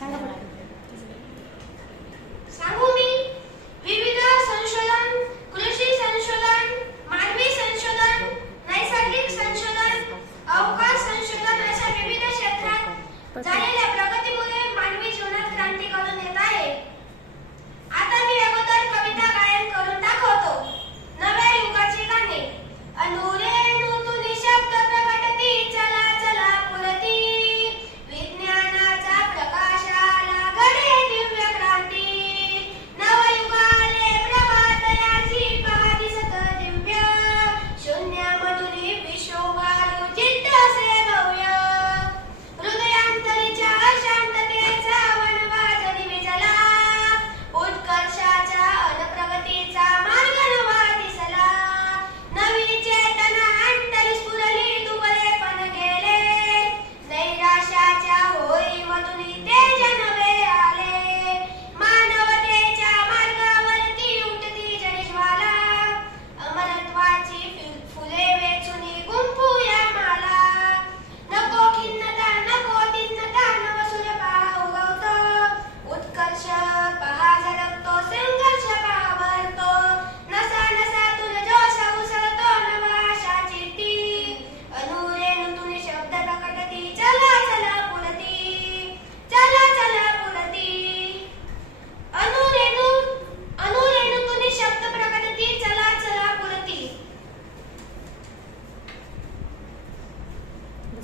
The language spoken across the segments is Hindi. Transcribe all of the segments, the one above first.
சாப்பிட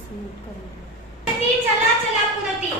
दस कर. चला चला पुरती